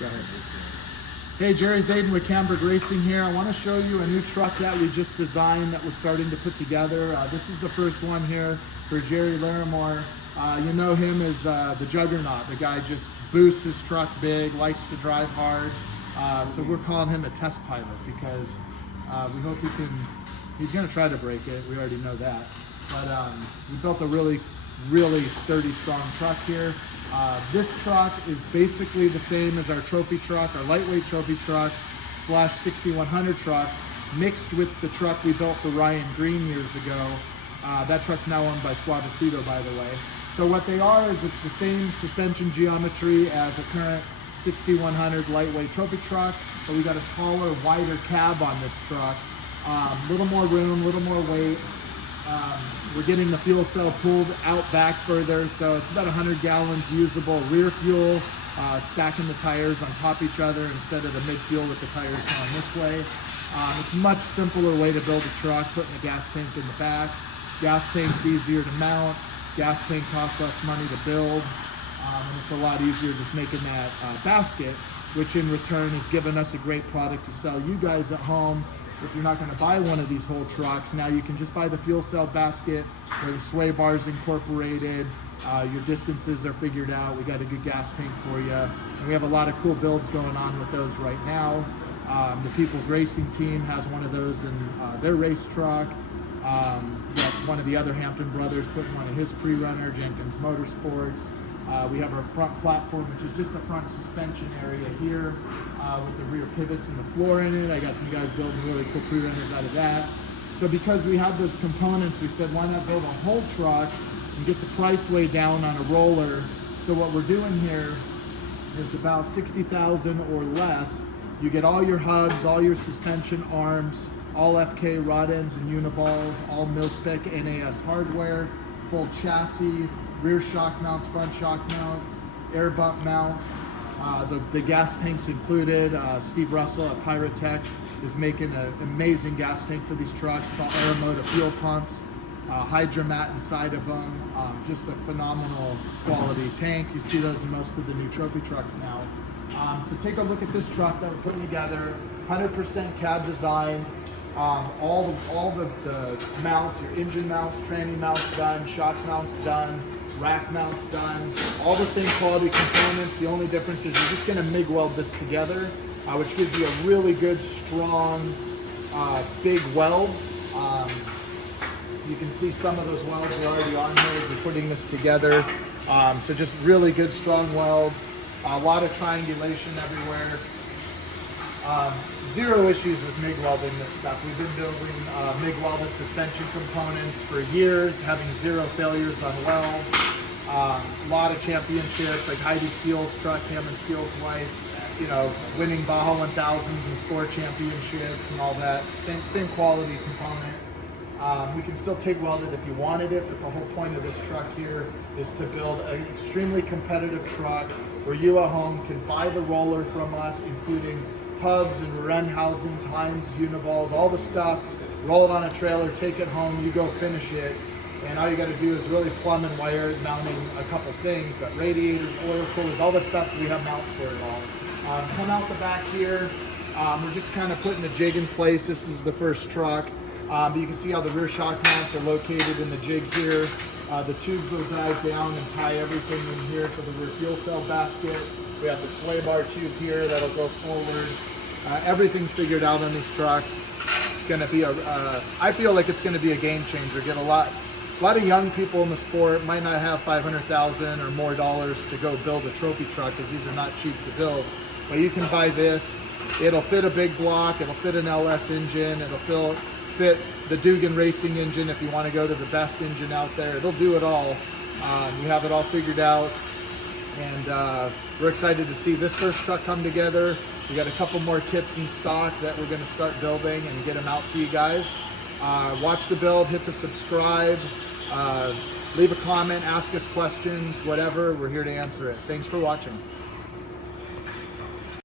Go ahead. Hey, Jerry Zaiden with Camburg Racing here. I want to show you a new truck that we just designed that we're starting to put together. This is the first one here for Jerry Larimore. You know him as the Juggernaut. The guy just boosts his truck big, likes to drive hard. So we're calling him a test pilot because we hope he's going to try to break it. We already know that. But we built a really sturdy, strong truck here. This truck is basically the same as our trophy truck, our lightweight trophy truck / 6100 truck, mixed with the truck we built for Ryan Green years ago. That truck's now owned by Suavecito, by the way. So what they are is it's the same suspension geometry as a current 6100 lightweight trophy truck, but we got a taller, wider cab on this truck. Little more room, little more weight. We're getting the fuel cell pulled out back further, so it's about 100 gallons usable rear fuel, stacking the tires on top of each other instead of the mid-fuel with the tires going this way. It's a much simpler way to build a truck, putting a gas tank in the back. Gas tank's easier to mount, gas tank costs less money to build, and it's a lot easier just making that basket, which in return has given us a great product to sell you guys at home. If you're not going to buy one of these whole trucks, now you can just buy the fuel cell basket where the sway bar is incorporated, your distances are figured out, we got a good gas tank for you, and we have a lot of cool builds going on with those right now. The People's Racing team has one of those in their race truck. One of the other Hampton brothers put one in his pre-runner, Jenkins Motorsports. We have our front platform, which is just the front suspension area here with the rear pivots and the floor in it. I got some guys building really cool pre-runners out of that. So because we have those components, we said, why not build a whole truck and get the price way down on a roller? So what we're doing here is about $60,000 or less. You get all your hubs, all your suspension arms, all FK rod ends and uniballs, all mil-spec NAS hardware, full chassis, rear shock mounts, front shock mounts, air bump mounts, the gas tanks included. Steve Russell at Pyrotech is making an amazing gas tank for these trucks with all Aeromoda fuel pumps, Hydromat inside of them, just a phenomenal quality tank. You see those in most of the new trophy trucks now. So take a look at this truck that we're putting together, 100% cab design. All the mounts, your engine mounts, tranny mounts done, shock mounts done, rack mounts done, all the same quality components. The only difference is you're just going to MIG weld this together, which gives you a really good, strong, big welds. You can see some of those welds are already on here as we're putting this together. So just really good, strong welds. A lot of triangulation everywhere. Zero issues with MIG welding this stuff. We've been building MIG welded suspension components for years, having zero failures on welds. A lot of championships, like Heidi Steele's truck, Hammond Steele's wife, you know, winning Baja 1000s and score championships and all that. Same quality component. We can still TIG weld it if you wanted it, but the whole point of this truck here is to build an extremely competitive truck where you at home can buy the roller from us, including hubs and run housings, Heims, uniballs, all the stuff, roll it on a trailer, take it home, you go finish it, and all you got to do is really plumb and wire it, mounting a couple things, but radiators, oil coolers, all the stuff, we have mounts for it all. Come out the back here, we're just kind of putting the jig in place. This is the first truck, but you can see how the rear shock mounts are located in the jig here. The tubes will dive down and tie everything in here for the rear fuel cell basket. We have the sway bar tube here that'll go forward. Everything's figured out on these trucks. It's going to be I feel like it's going to be a game changer. Get a lot of young people in the sport might not have $500,000 or more dollars to go build a trophy truck because these are not cheap to build. But you can buy this. It'll fit a big block. It'll fit an LS engine. It'll fit the Dugan racing engine if you want to go to the best engine out there. It'll do it all. You have it all figured out. And we're excited to see this first truck come together. We got a couple more kits in stock that we're going to start building and get them out to you guys. Watch the build, hit the subscribe, leave a comment, ask us questions, whatever. We're here to answer it. Thanks for watching.